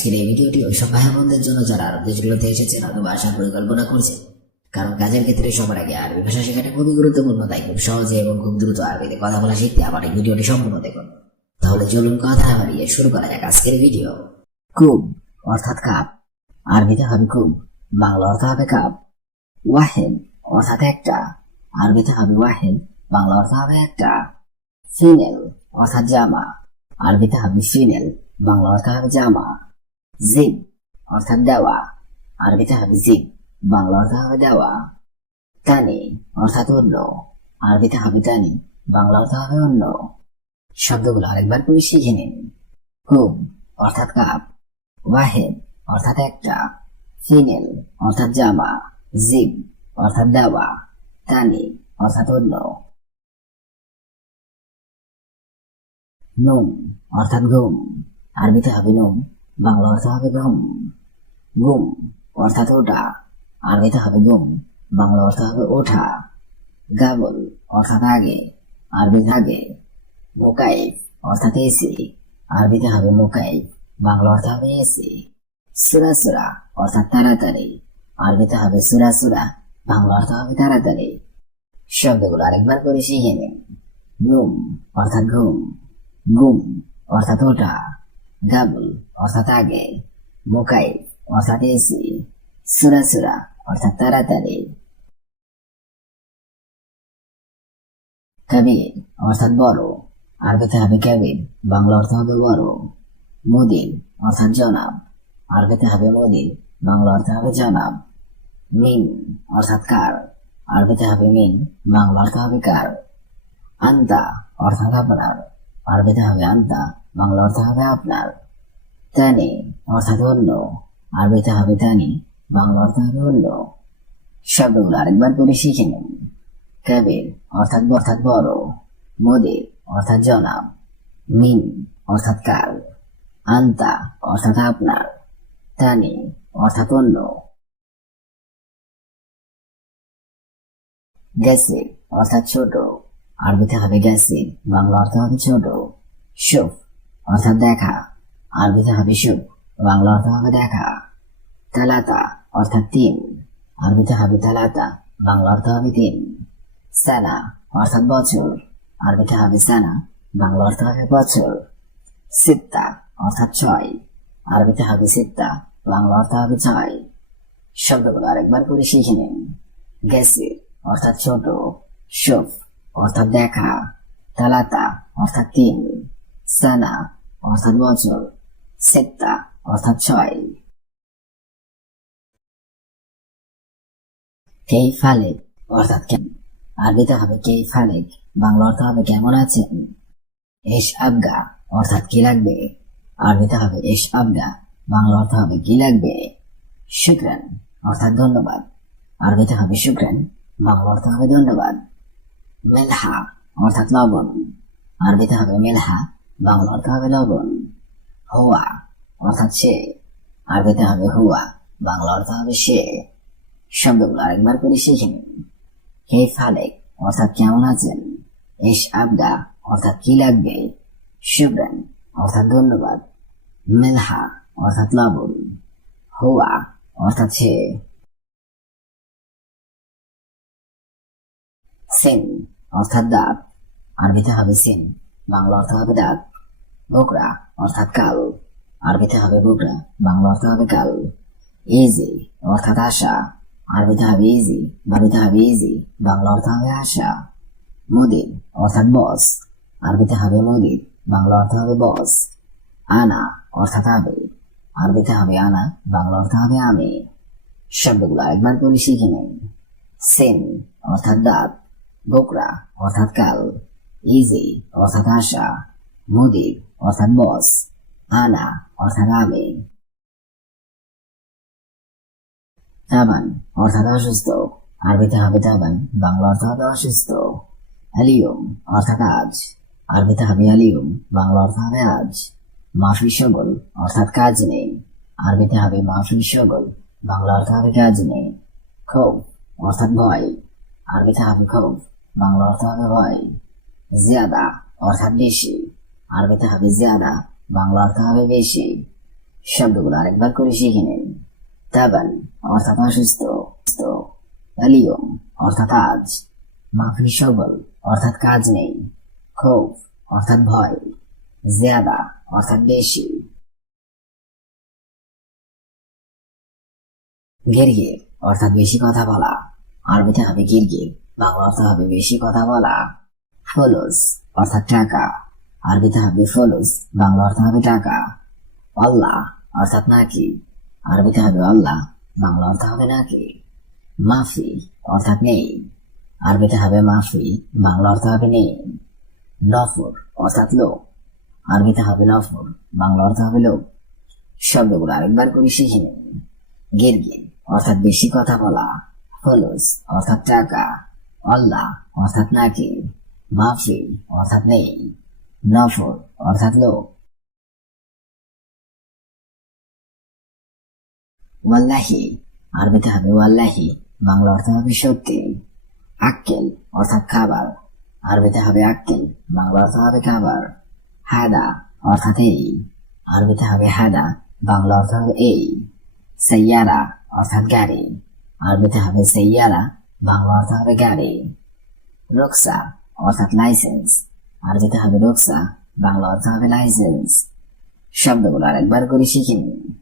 আজকের এই ভিডিওটি ওইসব ভাই বোনদের জন্য যারা আরব দেশগুলোতে এসেছেন অথবা আসার পরিকল্পনা করছেন কারণ কাজের ক্ষেত্রে সবার আগে আরবি ভাষা শেখাটা খুবই গুরুত্বপূর্ণ, তাই খুব সহজে এবং খুব দ্রুত আরবিতে কথা বলা শিখতে আমার এই ভিডিওটি সম্পূর্ণ দেখুন। তাহলে চলুন কথা বাড়িয়ে শুরু করা যাক আজকের ভিডিও। কুব অর্থাৎ কাপ। আরবিতে হবে কুব বাংলা অর্থ হবে কাপ। ওয়াহেদ, অর্থাৎ একটা। আরবিতে হবে ওয়াহেদ, বাংলা অর্থ হবে একটা। ফিনেল, অর্থাৎ জামা। আরবিতে হবে ফিনেল, বাংলা অর্থ হবে জামা। জিব অর্থাৎ দেওয়া। আরবিতে হবে জিব বাংলা অর্থ হবে দেওয়া। তানি, অর্থাৎ অন্য। আরবিতে হবে তানি, বাংলা অর্থ হবে অন্য। শব্দগুলো আরেকবার করে শিখে নিন। হুব অর্থাৎ কাপ। ওয়াহেদ, অর্থাৎ একটা। ফিনেল, অর্থাৎ জামা। জিব অর্থাৎ দেওয়া। তানি, অর্থাৎ অন্য। নুম অর্থাৎ ঘুম আরবিতে হবে নুম বাংলা অর্থ হবে ঘুম গুম অর্থাৎ ওঠা আরবিতে হবে গুম বাংলা অর্থ হবে ওঠা। গাবল, অর্থাৎ আগে আরবি আগে। মোকাইফ, অর্থাৎ এসি। আরবিতে হবে মোকাইফ, বাংলা অর্থ হবে এসি। সুরা সুরা, অর্থাৎ তাড়াতাড়ি। আরবিতে হবে সুরা সুরা, বাংলা অর্থ হবে তাড়াতাড়ি। শব্দগুলো আরেকবার করে শিখে নিন। ঘুম অর্থাৎ ঘুম। গুম, অর্থাৎ ওঠা। গাবল অর্থাৎ আগে মোকাই অর্থাৎ এসি সুরা সুরা অর্থাৎ তাড়াতাড়ি। কাবির অর্থাৎ বড় আরবিতে হবে কাবির বাংলা অর্থ হবে বড়। মুদির অর্থাৎ জনাব আরবিতে হবে মুদির বাংলা অর্থ হবে জনাব। মিন অর্থাৎ কার আরবিতে হবে মিন? বাংলা অর্থ হবে কার। আন্তা অর্থাৎ আপনার। আরবিতে হবে আন্তা, বাংলা অর্থ হবে আপনার। তানি অর্থাৎ অন্য। আরবিতে হবে তানি, বাংলা অর্থ হবে অন্য। শব্দগুলো আরেকবার করে শিখে নিন। কাবির অর্থাৎ অর্থাৎ বড়। মোদির, অর্থাৎ জনাব। মিন অর্থাৎ কার আন্তা, অর্থাৎ আপনার। তানি, অর্থাৎ অন্য। গ্যাসির অর্থাৎ ছোট। আরবিতে হবে গ্যাসির। বাংলা অর্থ হবে ছোট। সুফ অর্থাৎ দেখা। আরবিতে হবে সুফ বাংলা অর্থ হবে দেখা। তালাতা, অর্থাৎ তিন। আরবিতে হবে তালাতা, বাংলা অর্থ হবে তিন। সানা, অর্থাৎ বছর। আরবিতে হবে সানা, বাংলা অর্থ হবে বছর। সিত্তা, অর্থাৎ ছয়। আরবিতে হবে সিত্তা, বাংলা অর্থ হবে ছয়। শব্দগুলো আরেকবার করে শিখে নিন। গেসির অর্থাৎ ছোট। সুফ অর্থাৎ দেখা, তালাতা, অর্থাৎ তিন, সানা, অর্থাৎ বছর, সেত্তা, অর্থাৎ ছয়। কেই ফালেক অর্থাৎ আরবিতে হবে কেই ফালেক বাংলা অর্থ হবে কেমন আছেন? এস আবগা, অর্থাৎ কি লাগবে? আরবিতে হবে এস আবগা, বাংলা অর্থ হবে কি লাগবে? শুক্রান, অর্থাৎ ধন্যবাদ। আরবিতে হবে শুক্রান, বাংলা অর্থ হবে ধন্যবাদ। মেলহা, অর্থাৎ লবণ। আরবিতে হবে মেলহা বাংলা অর্থ হবে লবণ। হুয়া, অর্থাৎ সে। আরবিতে হবে হুয়া, বাংলা অর্থ হবে সে। শব্দগুলো আরেকবার করে শিখে নিন। হে ফালেক, অর্থাৎ কেমন আছেন? এস আবদা, অর্থাৎ কি লাগবে? শুভ্রান, অর্থাৎ ধন্যবাদ। মেলহা, অর্থাৎ লবণ। হুয়া, অর্থাৎ সে। সিন, অর্থাৎ দাঁত। আরবিতে হবে সিন, বাংলা অর্থ হবে দাঁত। বোকরা, অর্থাৎ কাল। আরবিতে হবে বোকরা, বাংলা অর্থ হবে কাল। ইজি, অর্থাৎ আশা। আরবিতে হবে ইজি বাংলাতে হবে ইজি, বাংলা অর্থ হবে আশা। মুদির অর্থাৎ বস। আরবিতে হবে মুদির বাংলা অর্থ হবে বস। আনা, অর্থাৎ আমি আরবিতে হবে আনা, বাংলা অর্থ হবে আমি। শব্দগুলো একবার করে শিখে নিন। সেন, অর্থাৎ দাঁত। বোকরা, অর্থাৎ কাল, ইজি, অর্থাৎ আশা মুদির অর্থাৎ বস, আনা, অর্থাৎ আমি তাবান, অর্থাৎ অসুস্থ, আরবিতে হবে তাবান, বাংলা অর্থ হবে অসুস্থ। আলিয়ম, অর্থাৎ আজ, আরবিতে হবে আলিয়ম, বাংলা অর্থ হবে আজ। মাফি সগল, অর্থাৎ কাজ নেই, আরবিতে হবে মাফি সগল, বাংলা অর্থ হবে কাজ নেই। ক্ষোভ অর্থাৎ ভয়, আরবিতে হবে ক্ষোভ বাংলা অর্থ হবে ভয়। জিয়াদা অর্থাৎ বেশি। আরবিতে হবে জিয়াদা, বাংলা অর্থ হবে বেশি। শব্দগুলো আরেকবার করে শিখে নিন। তাবান অর্থাৎ অসুস্থ অর্থাৎ আজ। মাফি সবল অর্থাৎ কাজ নেই। ক্ষোভ অর্থাৎ ভয়। জিয়াদা অর্থাৎ বেশি। গিরগির অর্থাৎ বেশি কথা বলা। আরবিতে হবে গিরগির। বাংলা অর্থ হবে, বেশি কথা বলা। ফলস অর্থাৎ টাকা। আরবিতে হবে ফলস বাংলা অর্থ হবে টাকা। আল্লাহ, অর্থাৎ নাকি। আরবিতে হবে আল্লাহ, বাংলা অর্থ হবে নাকি। মাফি, অর্থাৎ নেই। আরবিতে হবে মাফি, বাংলা অর্থ হবে নেই। নফর, অর্থাৎ লোক আরবিতে হবে নফর, বাংলা অর্থ হবে লোক শব্দগুলো আরেকবার করে শিখে নিন। গিরগির, অর্থাৎ বেশি কথা বলা। ফলস অর্থাৎ টাকা। আল্লাহ অর্থাৎ নাকি মাফি অর্থাৎ নেই নফর অর্থাৎ লোক ওয়াল্লাহি, আরবিতে হবে ওয়াল্লাহি, বাংলা অর্থ হবে সত্যি। আক্কেল অর্থাৎ খাবার, আরবিতে হবে আক্কেল, বাংলা অর্থ হবে খাবার। হাদা অর্থাৎ এই, আরবিতে হবে হাদা, বাংলা অর্থ হবে এই। সাইয়ারা অর্থাৎ গাড়ি, আরবিতে হবে সাইয়ারা বাংলা অর্থ হবে গাড়ি। রক্সা, অর্থাৎ লাইসেন্স। আরবিতে হবে রক্সা বাংলা অর্থ হবে লাইসেন্স। শব্দগুলো আরেকবার করে শিখে নিন।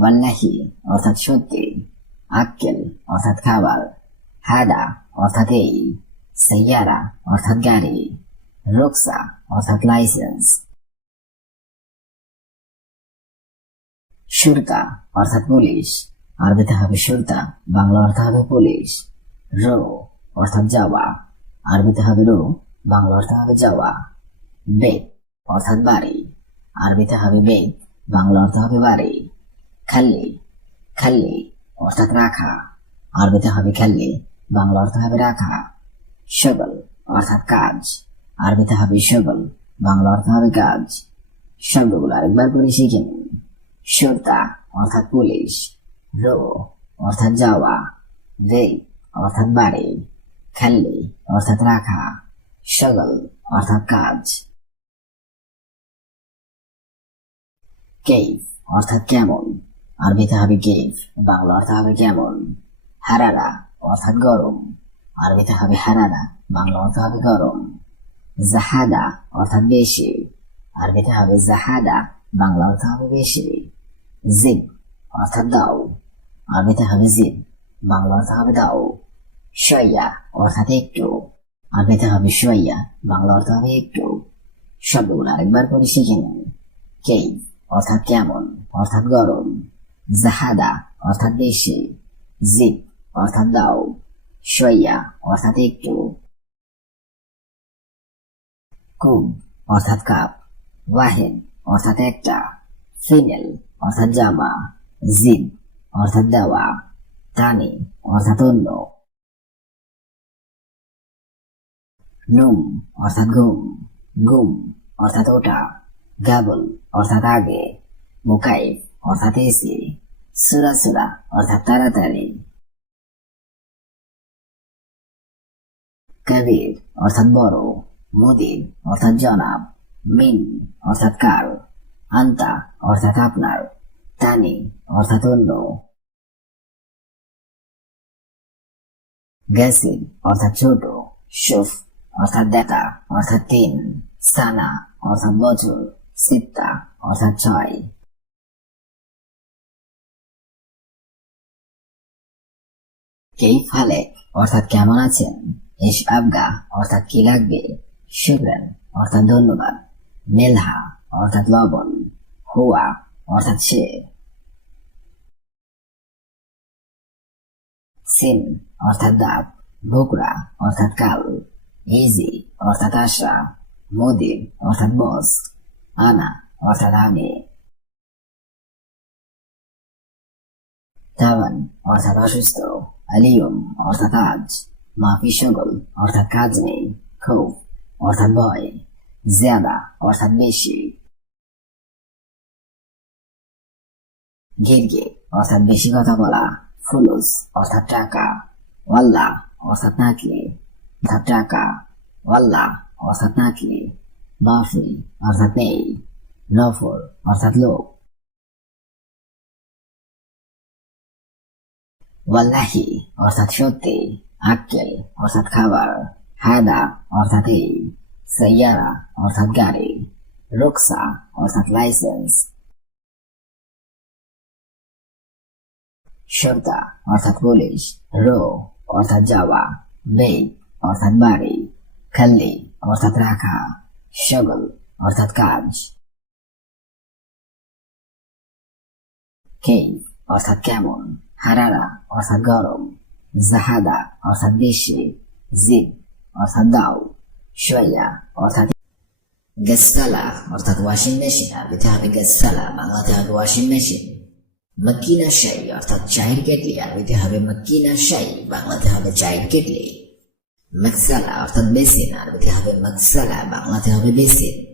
ওয়াল্লাহি, অর্থাৎ সত্যি। আক্কেল, অর্থাৎ খাবার। হাদা, অর্থাৎ এই। সাইয়ারা, অর্থাৎ গাড়ি। রক্সা, অর্থাৎ লাইসেন্স। সুরতা, অর্থাৎ পুলিশ। আরবিতে হবে সুরতা, বাংলা অর্থ হবে পুলিশ। রো, অর্থাৎ যাওয়া। আরবিতে হবে রো, বাংলা অর্থ হবে যাওয়া। বেত অর্থাৎ বাড়ি। আরবিতে হবে বেত বাংলা অর্থ হবে বাড়ি। খাল্লি খাল্লি, অর্থাৎ রাখা। আরবিতে হবে খাল্লি, বাংলা অর্থ হবে রাখা। সগল অর্থাৎ কাজ। আরবিতে হবে সগল বাংলা অর্থ হবে কাজ। শব্দগুলো আরেকবার করে শিখে নিন। সুরতা, অর্থাৎ পুলিশ। রো, অর্থাৎ যাওয়া। রে অর্থাৎ বাড়ি খাল্লি অর্থাৎ রাখা, সগল, অর্থাৎ কাজ। কেভ অর্থাৎ কেমন। আরবিতে হবে কেভ বাংলা অর্থ হবে কেমন। হারারা, অর্থাৎ গরম। আরবিতে হবে হারারা, বাংলা অর্থ হবে গরম। জাহাদা, অর্থাৎ বেশি। আরবিতে হবে জাহাদা, বাংলা অর্থ হবে বেশি। জিব, অর্থাৎ দাও। আরবিতে হবে জিব। বাংলা অর্থ হবে দাও সইয়া অর্থাৎ একটু আরবিতে হবে বাংলা অর্থ হবে একটু শব্দগুলো আরেকবার করে শিখে নিন কেভ অর্থাৎ কেমন অর্থাৎ গরম জাহাদা অর্থাৎ বেশি জিপ অর্থাৎ দাও সইয়া অর্থাৎ একটু অর্থাৎ কাপ ওয়াহেদ অর্থাৎ একটা ফিনেল অর্থাৎ জামা জিব অর্থাৎ দেওয়া তানি অর্থাৎ অন্য নুম অর্থাৎ ঘুম ঘুম অর্থাৎ ওটা গাবল অর্থাৎ আগে মুকাইফ অর্থাৎ এসি সুরা সুরা অর্থাৎ তাড়াতাড়ি কবির অর্থাৎ বড় মুদির অর্থাৎ জনাব মিন অর্থাৎ কার আন্তা অর্থাৎ আপনার তানি অর্থাৎ অন্য গাসিল অর্থাৎ ছোট সুফ অর্থাৎ দেখা অর্থাৎ তিন, সানা, অর্থাৎ বছর, সিত্তা, অর্থাৎ ছয়। কেই ফালেক, অর্থাৎ কেমন আছেন? এস আবগা, অর্থাৎ কি লাগবে? শুভ্রেন, অর্থাৎ ধন্যবাদ। মেলহা, অর্থাৎ লবণ। হুয়া, অর্থাৎ সে। সিন অর্থাৎ দাঁত বুকরা অর্থাৎ কাল, ইজি, অর্থাৎ আশা মোদির, অর্থাৎ বস, আনা, অর্থাৎ আমি তাওয়ান, অর্থাৎ অসুস্থ, আলিয়ম, অর্থাৎ আজ, মাফি সগল, অর্থাৎ কাজ নেই, খুব, অর্থাৎ ভয়, জিয়াদা, অর্থাৎ বেশি। গিরগির, অর্থাৎ বেশি কথা বলা, ফুলুস, অর্থাৎ টাকা। वल्ला औसतना के झपटा का वल्ला औसतना के बाफी और सतने नफुर और सतलो वल्ला और सतशोते अक्कल और सतखबर हैदा और सतही सैयारा और सतगारी रुखसा और सतलाइसेंस রুকসা অর্থাৎ পুলিশ রো অর্থাৎ যাওয়া, বেগ, অর্থাৎ বাড়ি খাল্লি অর্থাৎ রাখা শগল অর্থাৎ কাজ। কেই অর্থাৎ কেমন, হারারা, অর্থাৎ গরম, জাহাদা, অর্থাৎ বেশি জিদ অর্থাৎ দাও, শোয়া, অর্থাৎ গেসালা অর্থাৎ ওয়াশিং মেশিন আরবিতে হবে গেসালা বাংলাতে হবে ওয়াশিং মেশিন। মক্কিনা শাই অর্থাৎ চায়ের কেটলি আরবিতে হবে মক্কিনা শাই বাংলাতে হবে চায়ের কেটলি। মকসালা, অর্থাৎ বেসিন আরবিতে হবে মকসালা, বাংলাতে হবে বেসিন।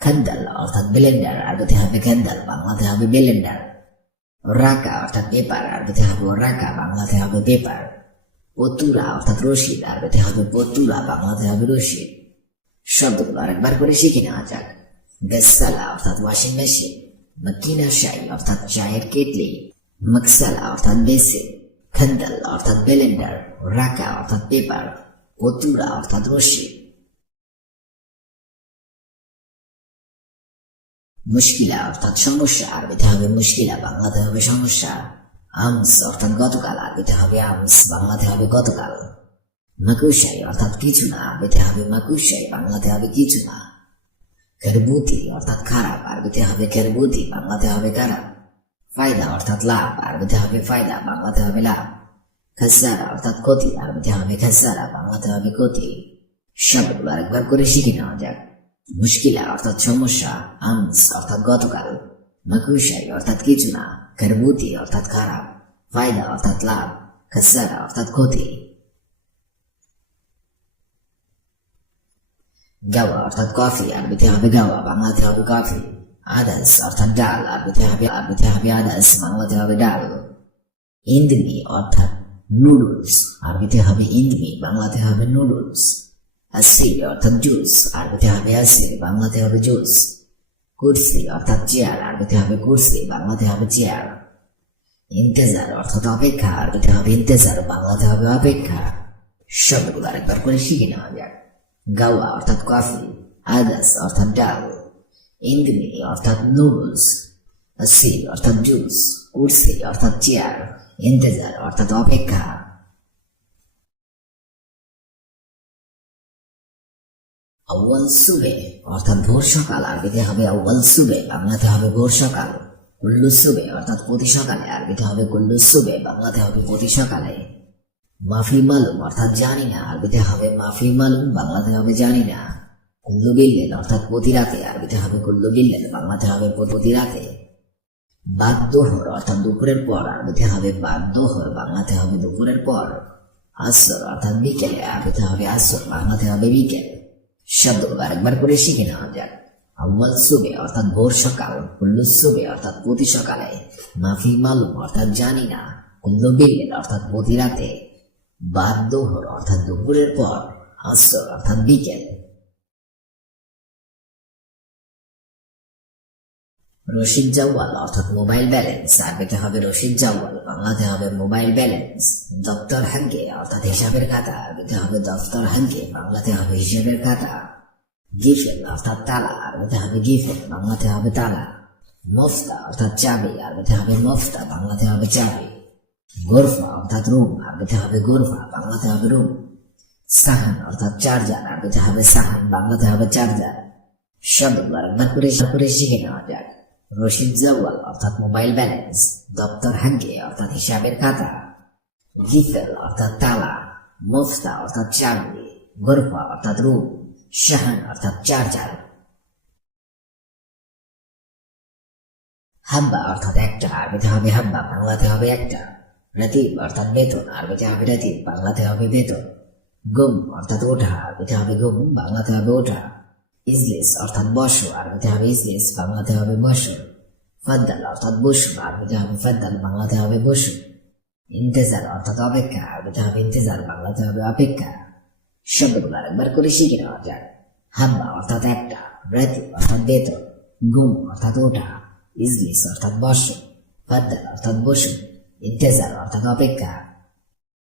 খাদ্দাল অর্থাৎ ব্লেন্ডার আরবিতে হবে খাদ্দাল বাংলাতে হবে ব্লেন্ডার। রাকা, অর্থাৎ পেপার আরবিতে হবে রাকা, বাংলাতে হবে পেপার। পতুলা অর্থাৎ রশিদ আরবিতে হবে পতুলা বাংলাতে হবে রশিদ। শব্দগুলো আরেকবার করে শিখে নেওয়া যাক। গেসালা অর্থাৎ ওয়াশিং মেশিন। মকিনা শাই অর্থাৎ চায়ের কেটলি মকসালা অর্থাৎ বেসিন খাদ্দাল অর্থাৎ ব্লেন্ডার রাকা অর্থাৎ পেপার পতুলা অর্থাৎ রশিদ মুশকিলা অর্থাৎ সমস্যা আরবিতে হবে মুশকিলা বাংলাতে হবে সমস্যা আমস অর্থাৎ গতকাল আরবিতে হবে আমস বাংলাতে হবে গতকাল মাকুশাই অর্থাৎ কিছু না আরবিতে হবে মাকুশাই বাংলাতে হবে কিছু না খেরবুতি অর্থাৎ খারাপ আরবিতে হবে খেরবুতি বাংলাতে হবে খারাপ। ফায়দা, অর্থাৎ লাভ আরবিতে হবে ফায়দা, বাংলাতে হবে লাভ। খাসারা, অর্থাৎ ক্ষতি আরবিতে হবে খাসারা, বাংলাতে হবে ক্ষতি। শব্দগুলো আরেকবার করে শিখে নেওয়া যাক। মুশকিলা, অর্থাৎ সমস্যা আমস অর্থাৎ গতকাল। মাকুশাই অর্থাৎ কিছু না খেরবুতি অর্থাৎ খারাপ। ফায়দা, অর্থাৎ লাভ। খাসারা, অর্থাৎ ক্ষতি গাওয়া অর্থাৎ কফি আরবিতে হবে গাওয়া বাংলাতে হবে কফি আদাস অর্থাৎ ডাল আরবিতে হবে আরবিতে হবে আদাস বাংলাতে হবে ডাল ইন্দমি অর্থাৎ নুডলস আরবিতে হবে ইন্দমি বাংলাতে হবে নুডলস আসির অর্থাৎ জুস আরবিতে হবে আসির বাংলাতে হবে জুস কুর্সি অর্থাৎ চেয়ার আরবিতে হবে কুর্সি বাংলাতে হবে চেয়ার ইন্তেজার অর্থাৎ অপেক্ষা আরবিতে হবে ইন্তেজার বাংলাতে হবে অপেক্ষা শব্দগুলো আরেকবার করে শিখে নেওয়া যাক গাওয়া অর্থাৎ কফি আগাস অর্থাৎ ডাল. ইন্দমি অর্থাৎ নুডলস আসির অর্থাৎ জুস কুর্সি অর্থাৎ চেয়ার ইন্তেজার অর্থাৎ অপেক্ষা. আউয়াল সুবে অর্থাৎ ভোর সকাল, আরবিতে হবে আউয়াল সুবে বাংলাতে হবে ভোর সকাল। কুল্লু সুবে অর্থাৎ প্রতি সকালে, আরবিতে হবে কুল্লু সুবে বাংলাতে হবে প্রতি সকালে। মাফি মালুম অর্থাৎ জানি না, আরবিতে হবে মাফি মালুম বাংলাতে হবে জানি না। কুল্লু বিল্লেন অর্থাৎ প্রতি রাতে আরবিতে হবে কুল্লু বিল্লেন বাংলাতে হবে প্রতি রাতে বাদ দোহর অর্থাৎ দুপুরের পর, আরবিতে হবে বাদ দোহর বাংলাতে হবে দুপুরের পর। আসর অর্থাৎ বিকেলে, আরবিতে হবে আসর, বাংলাতে হবে বিকেল। শব্দগুলো আরেকবার করে শিখে নেওয়া যাক। আউ্বাল সুবে অর্থাৎ ভোর সকাল, কুল্লু সুবে অর্থাৎ প্রতি সকালে। মাফি মালুম অর্থাৎ জানি না কুল্লু বিলেন অর্থাৎ প্রতি রাতে বাদ দোহর, অর্থাৎ দুপুরের পর, আসর, অর্থাৎ বিকেল। রশিদ জাওয়াল অর্থাৎ মোবাইল ব্যালেন্স। আরবিতে হবে রশিদ জাওয়াল বাংলাতে হবে মোবাইল ব্যালেন্স। দপ্তর হাঙ্গে অর্থাৎ হিসাবের খাতা। আরবিতে হবে দপ্তর হাঙ্গে বাংলাতে হবে হিসাবের খাতা। গিফেল অর্থাৎ তালা। আরবিতে হবে গিফেল বাংলাতে হবে তালা। মফতা, অর্থাৎ চাবি। আরবিতে হবে মফতা, বাংলাতে হবে চাবি। গোরফা অর্থাৎ রুম আরবিতে হবে, গোরফা বাংলাতে হবে রুম। সাহান অর্থাৎ চার্জার আরবিতে হবে, সাহান বাংলাতে হবে চার্জার শব্দগুলো আরেকবার করে করে শিখে নেওয়া যাক। রশিদ জাওয়াল অর্থাৎ মোবাইল ব্যালেন্স, দপ্তর হাঙ্গে অর্থাৎ হিসাবের খাতা, গিফেল অর্থাৎ তালা, মুফতা অর্থাৎ চাবি, গরফা অর্থাৎ রুম শাহান অর্থাৎ চার্জার হাব্বা অর্থাৎ একটা আরবিতে হবে হাব্বা বাংলাতে হবে একটা। রাতিব অর্থাৎ বেতন, আর আরবিতে হবে রাতিব বাংলাতে হবে বেতন। গুম, অর্থাৎ ওঠা আরবিতে হবে গুম, বাংলাতে হবে ওঠা। ইজলিস, অর্থাৎ বসো আরবিতে হবে ইজলিস, বাংলাতে হবে বসো। ফাদ্দাল, অর্থাৎ বসু, আর আরবিতে হবে ফাদ্দাল, বাংলাতে হবে বসু। ইন্তেজার, অর্থাৎ অপেক্ষা, আর আরবিতে হবে ইন্তেজার, বাংলাতে হবে অপেক্ষা। শব্দগুলো আরেকবার করে শিখে নেওয়া যাক। হাব্বা, অর্থাৎ একটা। রাতি, অর্থাৎ বেতন। গুম, অর্থাৎ ওঠা। ইজলিস, অর্থাৎ বসো। ফাদ্দাল, অর্থাৎ বসু। ইন্তেজার অর্থাৎ অপেক্ষা